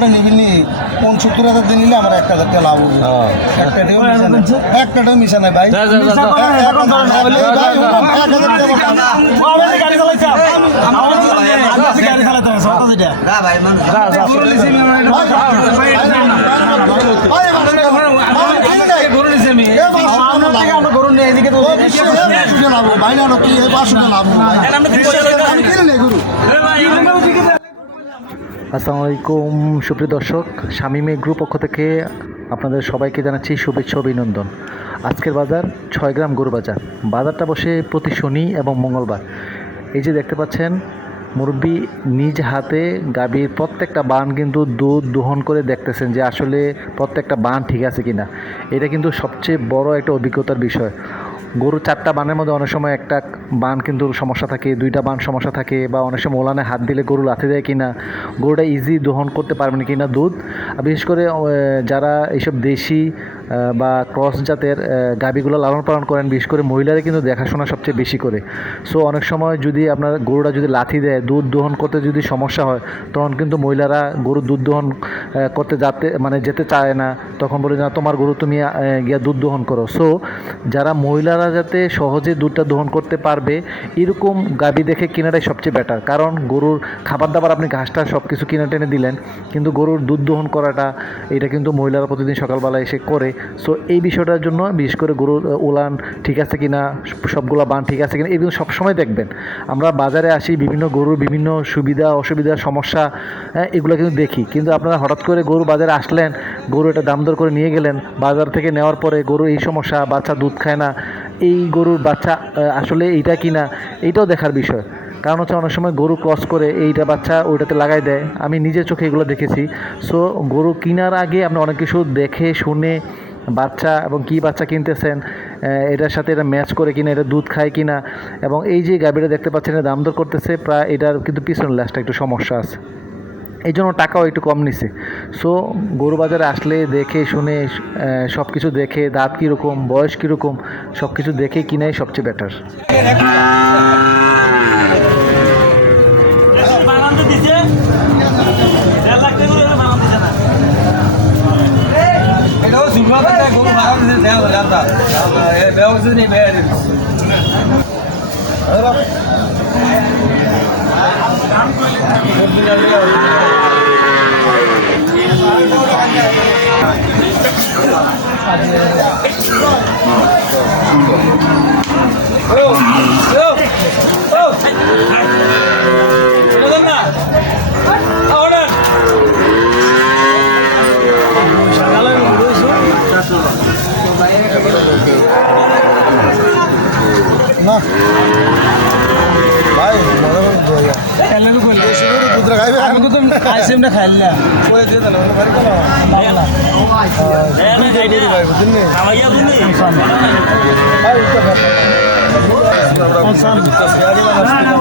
গরুটা নিবিনি কোন সত্তর হাজার দিয়ে নিলে আমার এক হাজার টাকা লাভ হবে একটা টাকাও মিশা নাই একটা টাকাও মিশা নাই ভাই যা, যা, যা, যা। এক- এক- এক- ভাই, এক হাজার টাকা আসসালামু আলাইকুম সুপ্রিয় দর্শক, শামিমে গ্রুপ পক্ষ থেকে আপনাদের সবাইকে জানাচ্ছি শুভেচ্ছা অভিনন্দন। আজকের বাজার ছয় গ্রাম গরু বাজার। বাজারটা বসে প্রতি শনি এবং মঙ্গলবার। এই যে দেখতে পাচ্ছেন, মুরব্বী নিজ হাতে গাভীর প্রত্যেকটা বান কিন্তু দুধ দোহন করে দেখতেছেন যে আসলে প্রত্যেকটা বান ঠিক আছে কিনা। এটা কিন্তু সবচেয়ে বড় একটা অভিজ্ঞতার বিষয়। গরুর চারটা বানের মধ্যে অনেক সময় একটা বান কিন্তু সমস্যা থাকে, দুইটা বান সমস্যা থাকে বা অনেক সময় ওলানে হাত দিলে গরু লাথে দেয় কি না গরুটা ইজি দহন করতে পারবেন কিনা দুধ। বিশেষ করে যারা এইসব দেশি বা ক্রস জাতের আহ, গাভীগুলো লালন পালন করেন বিশেষ করে মহিলারা কিন্তু দেখাশোনা সবচেয়ে বেশি করে। সো অনেক সময় যদি আপনার গরুটা যদি লাথি দেয় দুধ দোহন করতে যদি সমস্যা হয় তখন কিন্তু মহিলারা গরুর দুধ দোহন করতে যাতে মানে যেতে চায় না। তখন বলে না তোমার গরু তুমি গিয়া দুধ দোহন করো। সো যারা মহিলারা যাতে সহজে দুধটা দহন করতে পারবে এরকম গাভী দেখে কেনাটাই সবচেয়ে বেটার কারণ গরুর খাবার দাবার আপনি ঘাসটা সব কিছু কিনে টেনে দিলেন কিন্তু গরুর দুধ দোহন করাটা এটা কিন্তু মহিলারা প্রতিদিন সকালবেলা এসে করে। সো এই বিষয়টার জন্য বিশেষ করে আহ, উলান ঠিক আছে কি না সবগুলো বান ঠিক আছে কি কিনা এগুলো সবসময় দেখবেন। আমরা বাজারে আসি বিভিন্ন গরুর বিভিন্ন সুবিধা অসুবিধা সমস্যা হ্যাঁ, এগুলো কিন্তু দেখি। কিন্তু আপনারা হঠাৎ করে গরু বাজারে আসলেন গরু এটা দাম দর করে নিয়ে গেলেন বাজার থেকে নেওয়ার পরে গরু এই সমস্যা বাচ্চা দুধ খায় না এই গরুর বাচ্চা আসলে এইটা কিনা এইটাও দেখার বিষয়। কারণ হচ্ছে অনেক সময় গরু ক্রস করে এইটা বাচ্চা ওইটাতে লাগাই দেয়। আমি নিজের চোখে এগুলো দেখেছি। সো গরু কেনার আগে আপনি অনেক কিছু দেখে শুনে বাচ্চা এবং কি বাচ্চা কিনতেছেন এটার সাথে এটা ম্যাচ করে কিনা, এটা দুধ খায় কিনা, এবং এই যে গাভীটা দেখতে পাচ্ছেন, এটা দাম দর করতেছে, প্রায় এটার কিন্তু পিছনের লাস্টটা একটু সমস্যা আছে। এই জন্য টাকাও একটু কম নিছে। সো গরু বাজারে আসলে দেখে, শুনে সব কিছু দেখে, দাঁত কীরকম, বয়স কীরকম সব কিছু দেখে কিনাই সবচেয়ে বেটার দিছে। 중학생 공부 바람에서 대학을 간다. 예, 명순이 매일. Oh! Oh! Oh! দুধ খাইবে আমি তো খাইলা দিয়ে দেন ওগুলো বাড়ি কেন দুই দিয়ে গরু ভাই বুঝলেন খাওয়াইয়া দিনি ভাই উঠতে পারবে না না।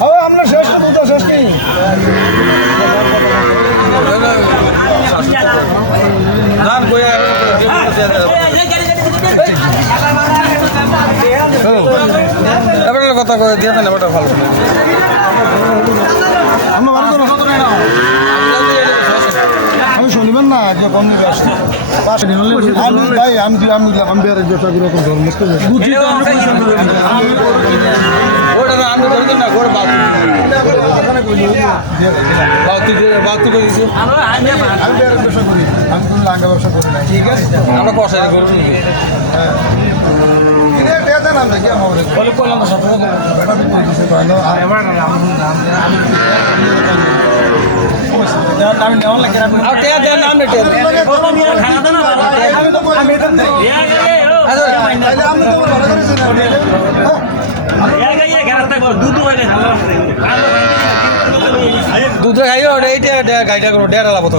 ও আমরা শেষ তো শেষ কি? কথা কয়ে দিয়ে দেন এবারটা ভালো আমি না যে কম দিবে আসছি। আমি ভাই আমি দিই আমি আমি বেড়ে যেটা করে ধর্ম ওটা আমি ধরে না আমরা কষাই গরু নিবি আমরা কি আমার বলে করলাম তো সতেরো বেটা তো করে দিছে তো আমি নেওয়ার লাগে আর টেয়া দেন নাম নে টেয়া খাওয়া দাও না আমি তো আমি এটা গায়ে ও তাহলে আমি তো ভালো করেছি না। গায়ে খেলাতে কর দুধ হয়। দুধ খাইও এইটা গাইটা করো ডেরা লাভ তো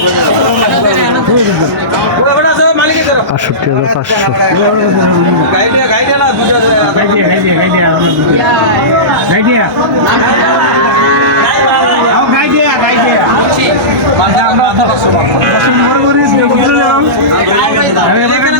আটষট্টি হাজার পাঁচশো আমরা